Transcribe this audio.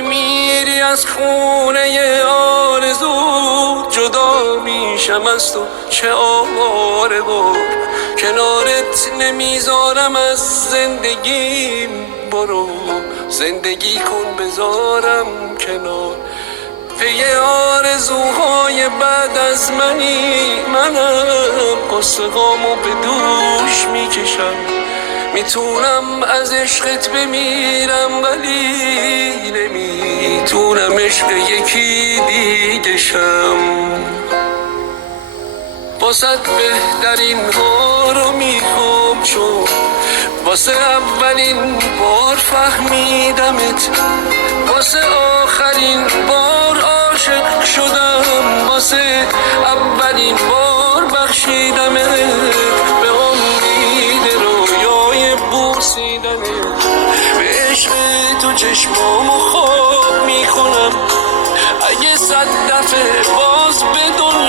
میری از خونه آرزو، جدا میشم از تو چه آواره بار، کنارت نمیذارم از زندگیم، برو زندگی کن بذارم کنار. پی آرزوهای بعد از منم قصه غامو به دوش میکشم، میتونم از عشقت بمیرم ولی نمیتونم عشق یکی دیگه شم. واسه بهترین ها رو میخوام، چون واسه اولین بار فهمیدمت، واسه آخرین بار عاشق شدم، واسه اولین بار بخشیدمت، به امید رویای بوسیدنت، به عشق تو چشمامو خواب میکنم، اگه 100 دفعه باز به دنیا